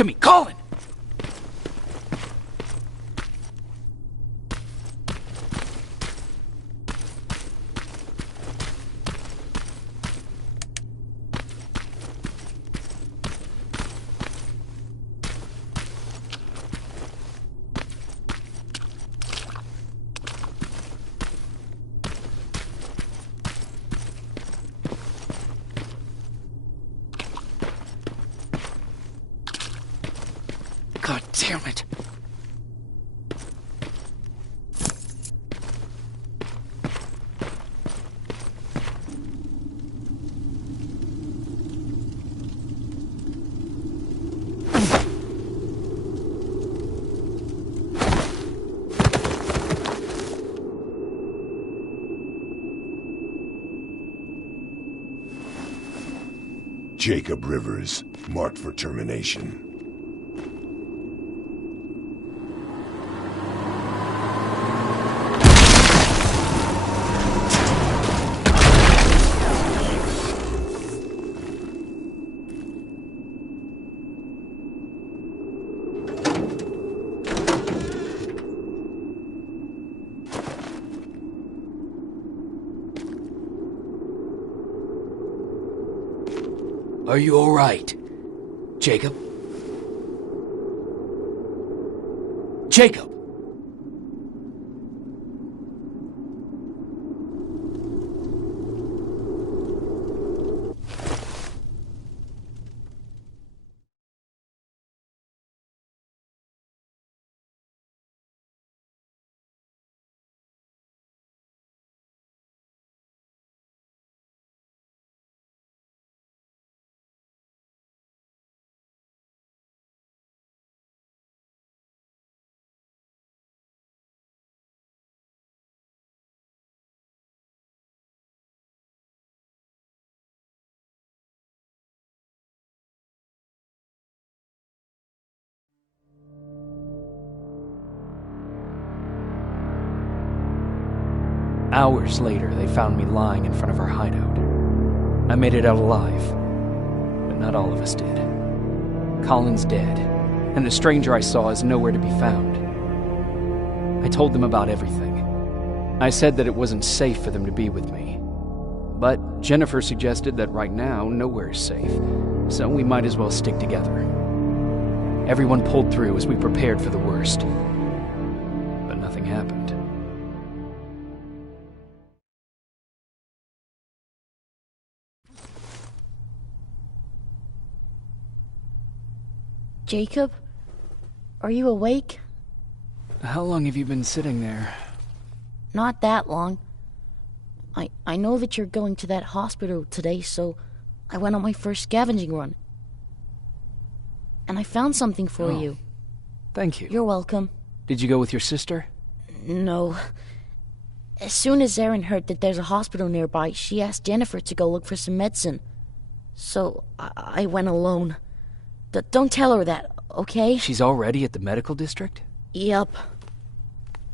to me! Colin! God damn it. Jacob Rivers, marked for termination. Are you all right, Jacob? Jacob! Hours later, they found me lying in front of our hideout. I made it out alive, but not all of us did. Colin's dead, and the stranger I saw is nowhere to be found. I told them about everything. I said that it wasn't safe for them to be with me. But Jennifer suggested that right now, nowhere is safe, so we might as well stick together. Everyone pulled through as we prepared for the worst. But nothing happened. Jacob? Are you awake? How long have you been sitting there? Not that long. I know that you're going to that hospital today, so I went on my first scavenging run. And I found something for you. Thank you. You're welcome. Did you go with your sister? No. As soon as Erin heard that there's a hospital nearby, she asked Jennifer to go look for some medicine. So I went alone. Don't tell her that, okay? She's already at the medical district? Yep.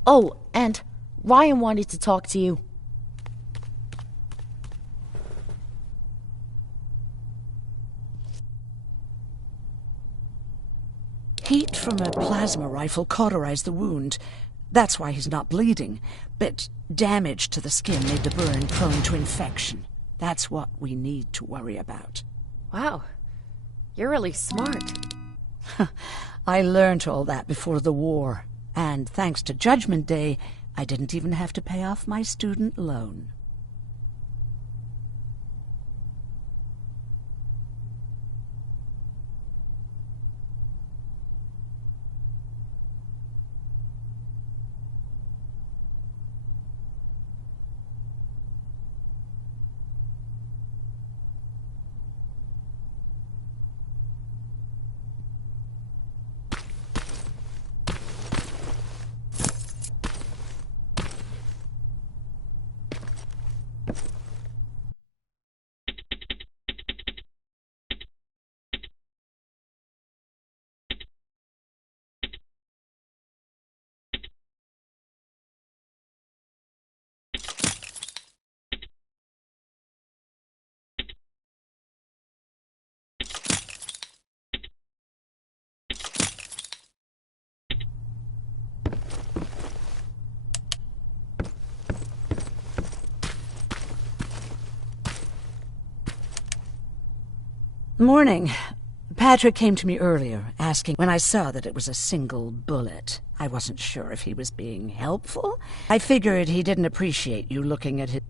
Oh, and Ryan wanted to talk to you. Heat from a plasma rifle cauterized the wound. That's why he's not bleeding. But damage to the skin made the burn prone to infection. That's what we need to worry about. Wow. You're really smart. I learned all that before the war. And thanks to Judgment Day, I didn't even have to pay off my student loan. Morning. Patrick came to me earlier, asking when I saw that it was a single bullet. I wasn't sure if he was being helpful. I figured he didn't appreciate you looking at his...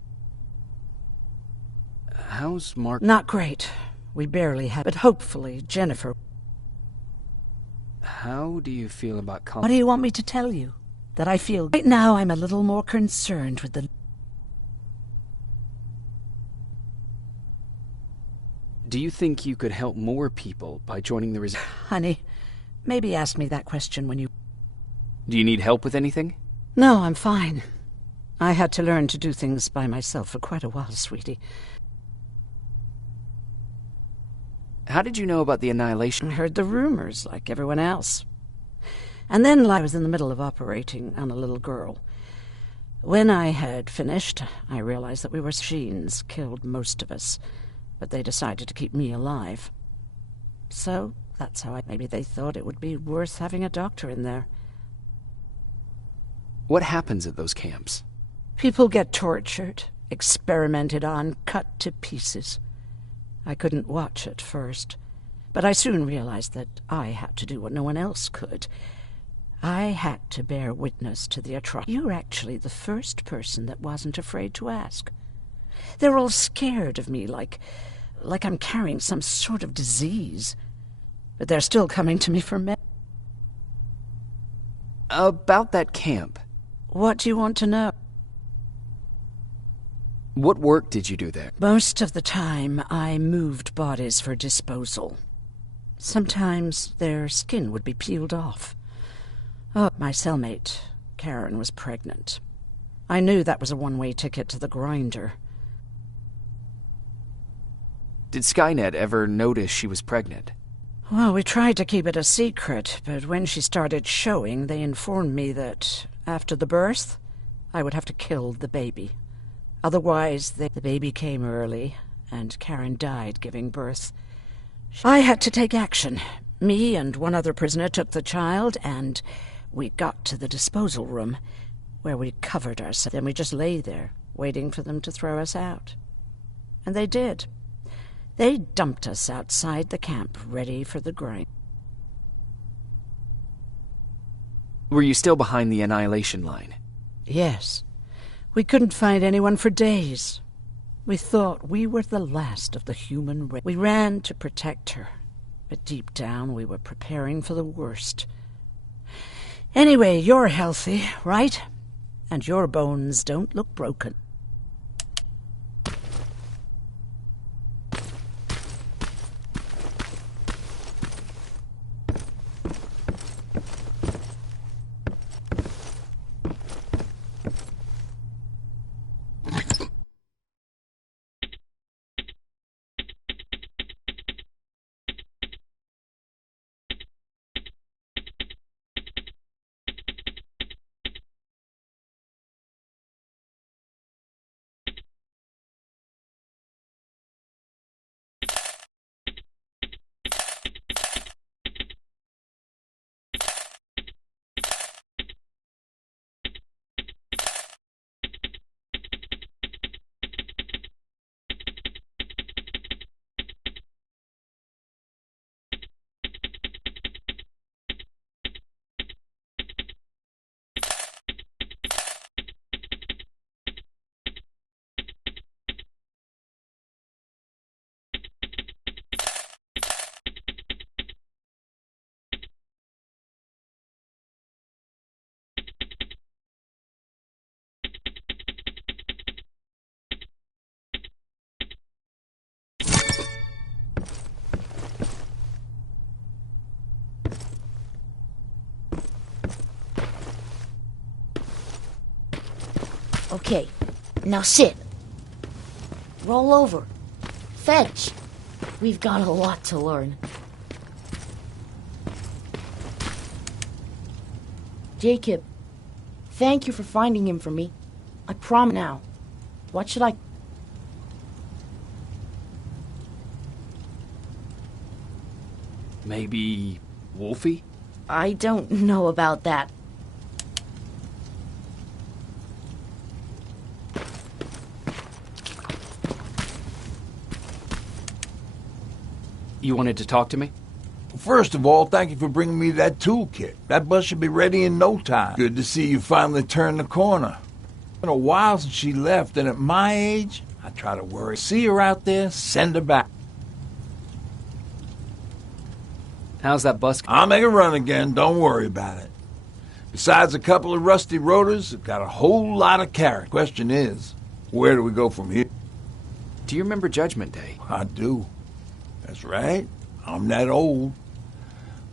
How's Mark? Not great. We barely have, but hopefully Jennifer... How do you feel about Colin? What do you want me to tell you? That I feel... Right now I'm a little more concerned with the... Do you think you could help more people by joining the Honey, maybe ask me that question when you... Do you need help with anything? No, I'm fine. I had to learn to do things by myself for quite a while, sweetie. How did you know about the Annihilation? I heard the rumors, like everyone else. And then I was in the middle of operating on a little girl. When I had finished, I realized that we were machines, killed most of us. But they decided to keep me alive. So, that's how maybe they thought it would be worth having a doctor in there. What happens at those camps? People get tortured, experimented on, cut to pieces. I couldn't watch at first, but I soon realized that I had to do what no one else could. I had to bear witness to the atrocity. You're actually the first person that wasn't afraid to ask. They're all scared of me, like I'm carrying some sort of disease. But they're still coming to me for med... About that camp. What do you want to know? What work did you do there? Most of the time, I moved bodies for disposal. Sometimes their skin would be peeled off. Oh, my cellmate, Karen, was pregnant. I knew that was a one-way ticket to the grinder. Did Skynet ever notice she was pregnant? Well, we tried to keep it a secret, but when she started showing, they informed me that after the birth, I would have to kill the baby. Otherwise, the baby came early, and Karen died giving birth. I had to take action. Me and one other prisoner took the child, and we got to the disposal room, where we covered ourselves. Then we just lay there, waiting for them to throw us out. And they did. They dumped us outside the camp, ready for the grind. Were you still behind the Annihilation line? Yes. We couldn't find anyone for days. We thought we were the last of the human race. We ran to protect her, but deep down we were preparing for the worst. Anyway, you're healthy, right? And your bones don't look broken. Okay, now sit. Roll over. Fetch. We've got a lot to learn. Jacob, thank you for finding him for me. I promise now. What should I... Maybe Wolfie? I don't know about that. You wanted to talk to me? First of all, thank you for bringing me that toolkit. That bus should be ready in no time. Good to see you finally turned the corner. It's been a while since she left, and at my age, I try to worry. See her out there, send her back. How's that bus? I'll make a run again, don't worry about it. Besides a couple of rusty rotors, it's got a whole lot of character. Question is, where do we go from here? Do you remember Judgment Day? I do. That's right. I'm that old.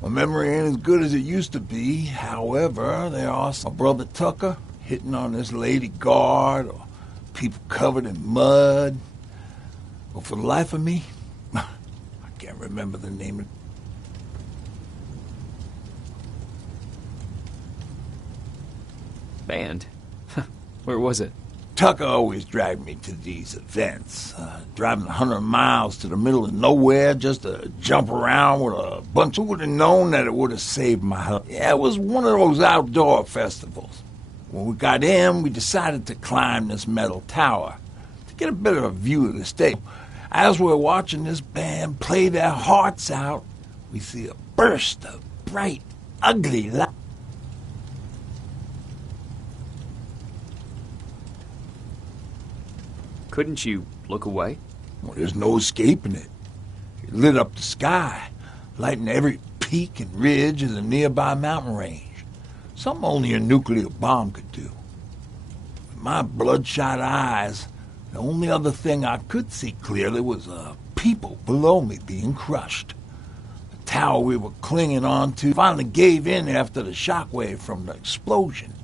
My memory ain't as good as it used to be. However, there are some brother Tucker hitting on this lady guard, or people covered in mud. But for the life of me, I can't remember the name of it. Band? Where was it? Tucker always dragged me to these events, driving 100 miles to the middle of nowhere just to jump around with a bunch. Who would have known that it would have saved my life? Yeah, it was one of those outdoor festivals. When we got in, we decided to climb this metal tower to get a bit of a view of the stage. As we're watching this band play their hearts out, we see a burst of bright, ugly light. Couldn't you look away? Well, there's no escaping it. It lit up the sky, lighting every peak and ridge of the nearby mountain range. Something only a nuclear bomb could do. With my bloodshot eyes, the only other thing I could see clearly was people below me being crushed. The tower we were clinging on to finally gave in after the shockwave from the explosion.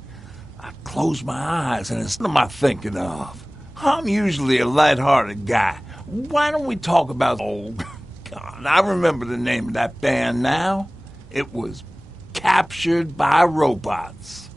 I closed my eyes, and it's what am I thinking of? I'm usually a light-hearted guy. Why don't we talk about... Oh, God, I remember the name of that band now. It was Captured by Robots.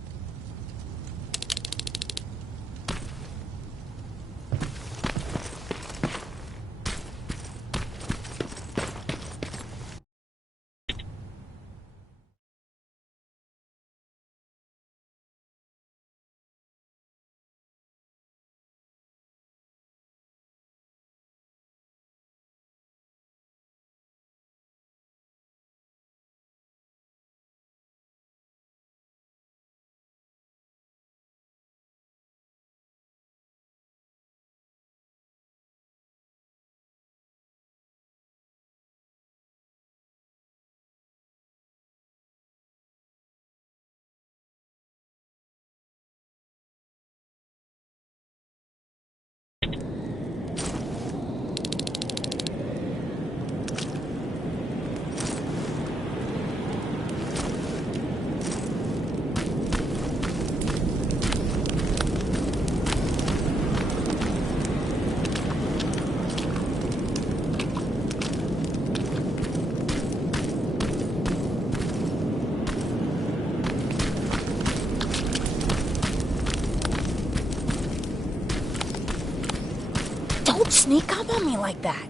Sneak up on me like that.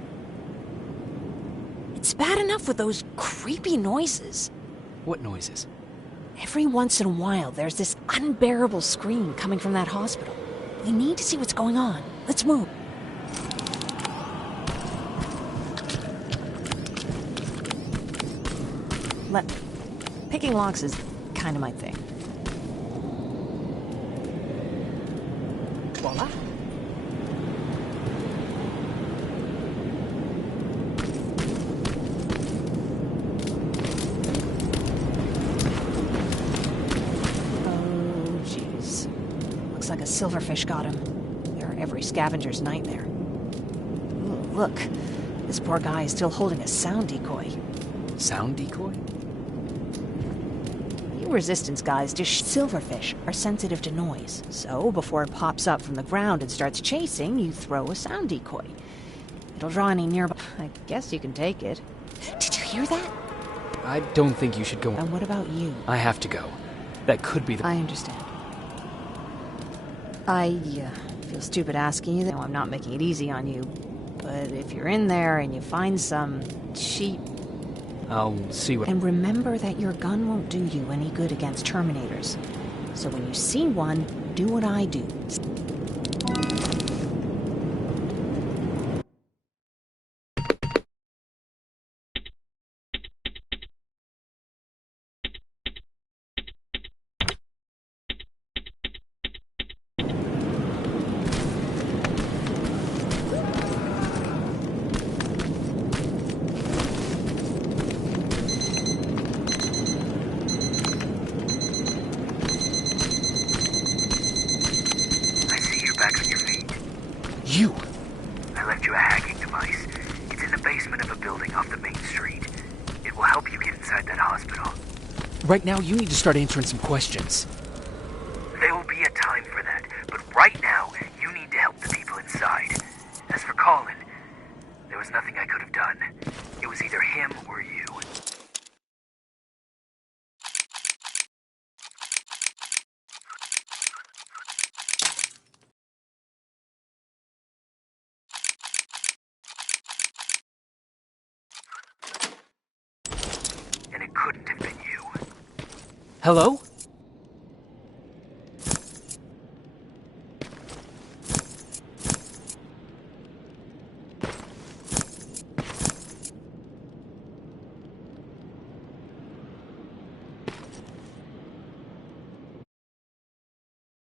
It's bad enough with those creepy noises. What noises? Every once in a while, there's this unbearable scream coming from that hospital. We need to see what's going on. Let's move. Picking locks is kind of my thing. Voila. Like a silverfish got him. They're every scavenger's nightmare. Ooh, look, this poor guy is still holding a sound decoy. Sound decoy? You resistance guys, just silverfish are sensitive to noise. So before it pops up from the ground and starts chasing, you throw a sound decoy. It'll draw any nearby. I guess you can take it. Did you hear that? I don't think you should go. And what about you? I have to go. That could be the... I understand. I feel stupid asking you that. No, I'm not making it easy on you. But if you're in there and you find some cheap... I'll see what... And remember that your gun won't do you any good against Terminators. So when you see one, do what I do. basement of a building off the main street. It will help you get inside that hospital. Right now, you need to start answering some questions. There will be a time for that, but right now, you need to help the people inside. As for Colin, there was nothing I could have done. It was either him or you. And it couldn't have been you. Hello?